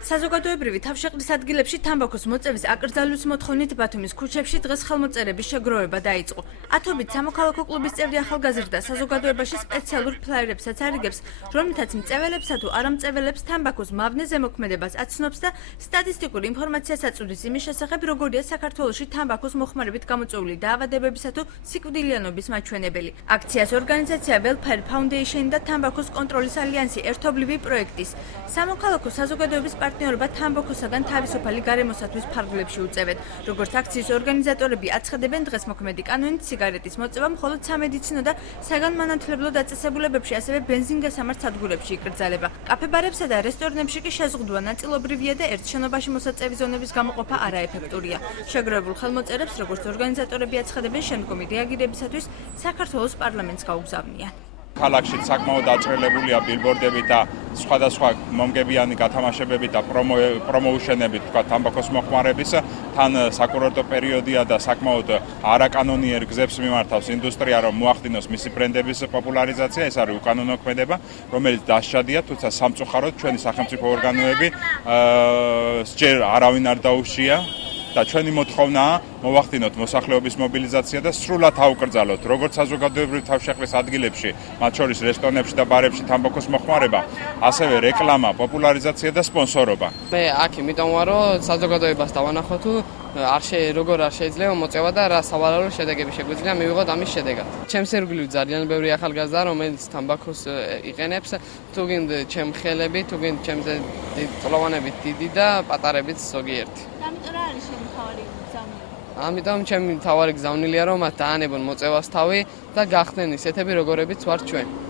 საზოგადოებრივი თავშეყრის ადგილებში თამბაქოს მოწევის აკრძალვის მოთხოვნით ბათუმის ქუჩებში დღეს ხელმოწერების შეგროვება დაიწყო. ათობით სამოქალაქო კლუბის წევრი ახალგაზრდა საზოგადოებაში სპეციალურ ფლაიერებსაც არიგებს, რომლითაც მწველებსა თუ არამწველებს თამბაქოს მავნე ზემოქმედებას აცნობს და სტატისტიკური ინფორმაციას აწვდის იმის შესახებ, როგორია საქართველოში თამბაქოს მოხმარებით გამოწვეული დაავადებებისა თუ სიკვდილიანობის მაჩვენებელი. აქციას ორგანიზაცია Welfare Foundation და თამბაქოს კონტროლის ალიანსი ერთობლივი პროექტის სამოქალაქო საზოგადოების პარტნიორობა თამბაქოსაგან თავისუფალი გარემოსათვის ფარგლებში უწევენ. როგორც აქციის ორგანიზატორები აცხადებენ, დღეს მოქმედი კანონით სიგარეტის მოწევა მხოლოდ სამედიცინო და საგანმანათლებლო დაწესებულებებში, ასევე ბენზინგასამართ სადგურებში იკრძალება. კაფე-ბარებსა და რესტორნებში კი შეზღუდვა ნაწილობრივია და ერთ შენობაში მოსაწევი ზონების გამოყოფა არაეფექტურია. შეგროვებულ ხელმოწერებს, როგორც ორგანიზატორები აცხადებენ, შემდგომი რეაგირებისათვის საქართველოს პარლამენტს გაუგზავნიან. ქალაქში საკმაოდ დაჭრილებულია ბილბორდები და სხვადასხვა მომგებიანი გათამაშებები და პრომოუშენები, თქვა თამბაქოს მოხმარების, თან საკურორტო პერიოდია და საკმაოდ არაკანონიერ გზებს მიმართავს ინდუსტრია, რომ მოახდინოს მისი ბრენდების პოპულარიზაცია. ეს არის უკანონო ქმედება, რომელიც დასჯადია, თუმცა სამწუხაროდ ჩვენი სახელმწიფო ორგანოები ჯერ არავინ არ დაუშია და ჩვენი მოთხოვნაა მოვახდინოთ მოსახლეობის მობილიზაცია და სრულად აუკრძალოთ როგორც საზოგადოებრივ თავშეყრის ადგილებში, მათ შორის რესტორნებში და ბარებში თამბაქოს მოხმარება, ასევე რეკლამა, პოპულარიზაცია და სპონსორობა. მე აქ იმიტომ ვარ, რომ საზოგადოებას დავანახო თუ როგორ არ შეიძლება მოწევა და რა სავალალო შედეგები შეგვიძლია მივიღოთ ამის შედეგად. ჩემს ირგვლივ ძალიან ბევრი ახალგაზრდა, რომელიც თამბაქოს იყენებს, თუ გინდ ჩემ ხელები, თუ გინდ ჩემზე წლოვანებით დიდი და პატარებით ზოგიერთი. ამიტომ რა არის შენი თავარი გზავნილი? ამიტომ ჩემი თავარი გზავნილია, რომ მათ დაანებონ მოწევას თავი და გახდნენ ისეთები, როგორებიც ვართ ჩვენ.